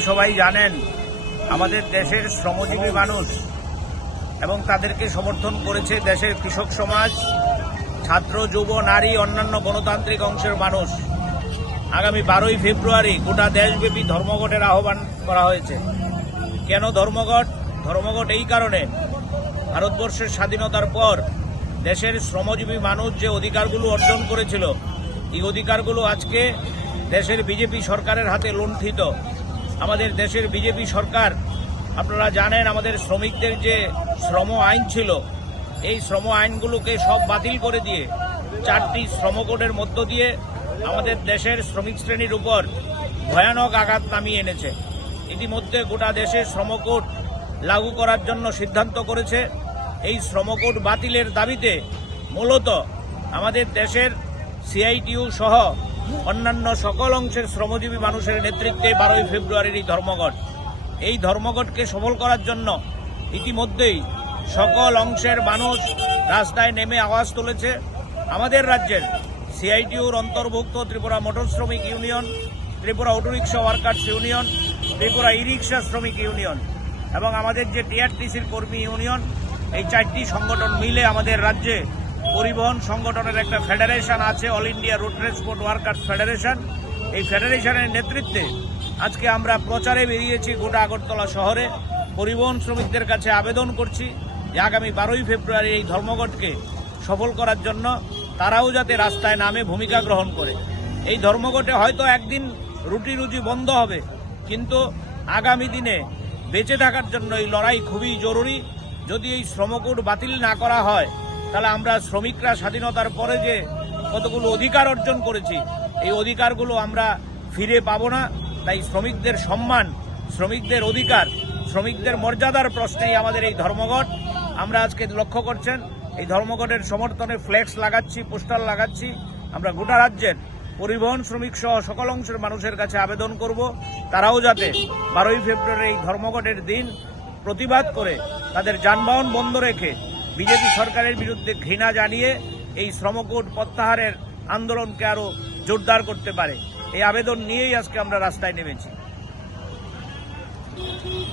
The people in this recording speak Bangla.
সবাই জানেন আমাদের দেশের শ্রমজীবী মানুষ এবং তাদেরকে সমর্থন করেছে দেশের কৃষক সমাজ, ছাত্র, যুব, নারী, অন্যান্য গণতান্ত্রিক অংশের মানুষ। আগামী 12ই ফেব্রুয়ারি গোটা দেশব্যাপী ধর্মঘটের আহ্বান করা হয়েছে। কেন ধর্মঘট? ধর্মঘট এই কারণে, ভারতবর্ষের স্বাধীনতার পর দেশের শ্রমজীবী মানুষ যে অধিকারগুলো অর্জন করেছিল, এই অধিকারগুলো আজকে দেশের বিজেপি সরকারের হাতে লুণ্ঠিত। আমাদের দেশের বিজেপি সরকার, আপনারা জানেন, আমাদের শ্রমিকদের যে শ্রম আইন ছিল, এই শ্রম আইনগুলোকে সব বাতিল করে দিয়ে 4টি শ্রমকোডের মধ্য দিয়ে আমাদের দেশের শ্রমিক শ্রেণীর উপর ভয়ানক আঘাত নামিয়ে এনেছে। ইতিমধ্যে গোটা দেশে শ্রমকোড লাগু করার জন্য সিদ্ধান্ত করেছে। এই শ্রমকোড বাতিলের দাবিতে মূলত আমাদের দেশের সিআইটিইউ সহ অন্যান্য সকল অংশের শ্রমজীবী মানুষের নেতৃত্বে 12ই ফেব্রুয়ারির এই ধর্মঘট। এই ধর্মঘটকে সফল করার জন্য ইতিমধ্যেই সকল অংশের মানুষ রাস্তায় নেমে আওয়াজ তুলেছে। আমাদের রাজ্যের সিআইটিইউর অন্তর্ভুক্ত ত্রিপুরা মোটর শ্রমিক union, Tripura auto rickshaw workers union, Tripura e rickshaw শ্রমিক ইউনিয়ন এবং আমাদের যে টিআরটিসির কর্মী ইউনিয়ন, এই 4টি সংগঠন মিলে আমাদের রাজ্যে পরিবহন সংগঠনের একটা ফেডারেশন আছে, all India road transport workers federation. এই ফেডারেশনের নেতৃত্বে আজকে আমরা প্রচারে বেরিয়েছি গোটা আগরতলা শহরে। পরিবহন শ্রমিকদের কাছে আবেদন করছি যে আগামী 12ই ফেব্রুয়ারি এই ধর্মঘটকে সফল করার জন্য তারাও যাতে রাস্তায় নামে ভূমিকা গ্রহণ করে। এই ধর্মঘটে হয়তো একদিন রুটি রুজি বন্ধ হবে, কিন্তু আগামী দিনে বেঁচে থাকার জন্য এই লড়াই খুবই জরুরি। যদি এই শ্রমকোড বাতিল না করা হয়, তাহলে আমরা শ্রমিকরা স্বাধীনতার পরে যে কতগুলো অধিকার অর্জন করেছি, এই অধিকারগুলো আমরা ফিরে পাবো না। তাই শ্রমিকদের সম্মান, শ্রমিকদের অধিকার, শ্রমিকদের মর্যাদার প্রশ্নেই আমাদের এই ধর্মঘট। আমরা আজকে লক্ষ্য করছেন এই ধর্মঘটের সমর্থনে ফ্লেক্স লাগাচ্ছি, পোস্টার লাগাচ্ছি। আমরা গোটা রাজ্যের পরিবহন শ্রমিক সহ সকল অংশের মানুষের কাছে আবেদন করব তারাও যাতে 12ই ফেব্রুয়ারি এই ধর্মঘটের দিন প্রতিবাদ করে তাদের যানবাহন বন্ধ রেখে বিজেপি সরকারের বিরুদ্ধে ঘৃণা জানিয়ে এই শ্রমকোড প্রত্যাহারের আন্দোলনকে আরও জোরদার করতে পারে। এই আবেদন নিয়েই আজকে আমরা রাস্তায় নেমেছি।